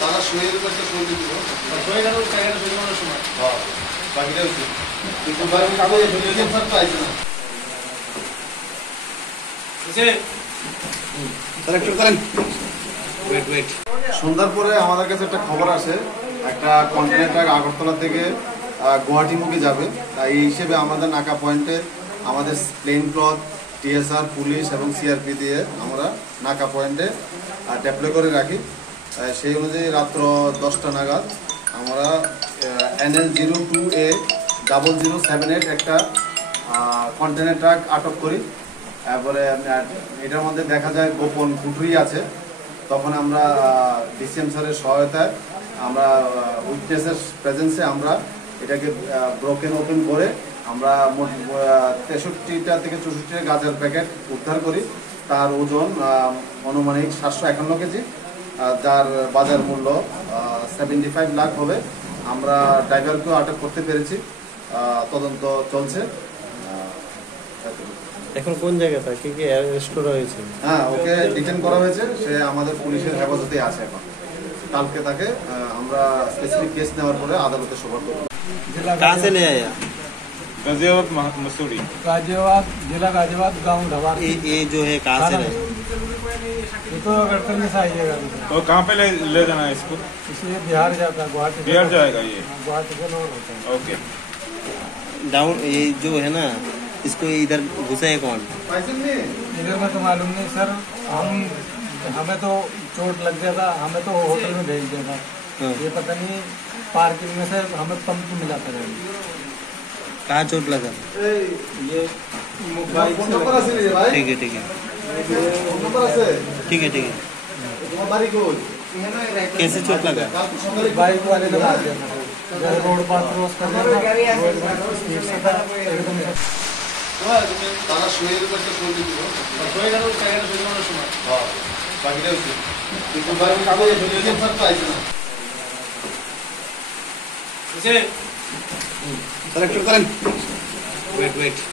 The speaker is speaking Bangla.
তারা শুয়ে করতে শুয়ে দিব শুয়ে গেল টাকাটা শুয়ে মানে সময় হ্যাঁ বাকিটা হচ্ছে কিন্তু বাইরে কাগজ শুয়ে স্যার পাইছে না সন্ধ্যার পরে আমাদের কাছে একটা খবর আসে একটা কন্টেনার ট্রাক আগরতলা থেকে গুয়াহাটিমুখী যাবে। তাই এই হিসেবে আমাদের নাকা পয়েন্টে আমাদের প্লেন ক্লথ, টিএসআর, পুলিশ এবং সিআরপি দিয়ে আমরা নাকা পয়েন্টে ডেপ্লয় করে রাখি। সেই অনুযায়ী রাত্র 10টা নাগাদ আমরা NL02A0078 একটা কন্টেনার ট্রাক আটক করি। তারপরে এটার মধ্যে দেখা যায় গোপন কুঠুরি আছে। তখন আমরা ডিসিএম স্যারের সহায়তায় আমরা উইটনেসের প্রেজেন্সে আমরা এটাকে ব্রোকেন ওপেন করে আমরা 63টা থেকে 64টা গাঁজার প্যাকেট উদ্ধার করি। তার ওজন আনুমানিক 751 কেজি, যার বাজার মূল্য 75 লাখ হবে। আমরা ড্রাইভারকেও আটক করতে পেরেছি, তদন্ত চলছে। এখন কোন জায়গাটা কি অ্যারেস্ট করা হয়েছে? হ্যাঁ, ওকে ডিটেইন করা হয়েছে। সে আমাদের পুলিশের হেফাজতে আছে এখন। কালকে তাকে আমরা স্পেসিফিক কেস নেওয়ার পরে আদালতে সোপর্দ করব। कहाँ से ले आया? गाजियाबाद मसूरी। गाजियाबाद, जिला गाजियाबाद, गांव ढवार। ये जो है कहाँ से है? ये तो अगरतला से आइएगा। तो कहाँ पे ले जाना है इसको? इसलिए बिहार जाता है, गुवाहाटी बिहार जाएगा ये? गुवाहाटी से लोड होता है। ओके। डाउन ये जो है ना, इसको इधर घुसा है कौन? इधर में तो मालूम नहीं सर, हमें तो चोट लग गया था, हमें तो होटल में भेज दिया था। ये पता नहीं पार्किंग में से हमें पंप मिला था। कहाँ चोट लगा? ये ठीक है ठीक है ठीक है ठीक है। कैसे चोट लगा? बाइक वाले ने मार दिया था। रोड पार क्रॉस करना था, रोड में स्पीड से था, एकदम তারা শুয়ে করতে শুয়ে দিব শুয়ে গেল টাকাটা শুয়ে মানে সময় হ্যাঁ বাকিটা হচ্ছে কিন্তু বাইরে কাগজ শুয়ে স্যার পাইছে না वेट वेट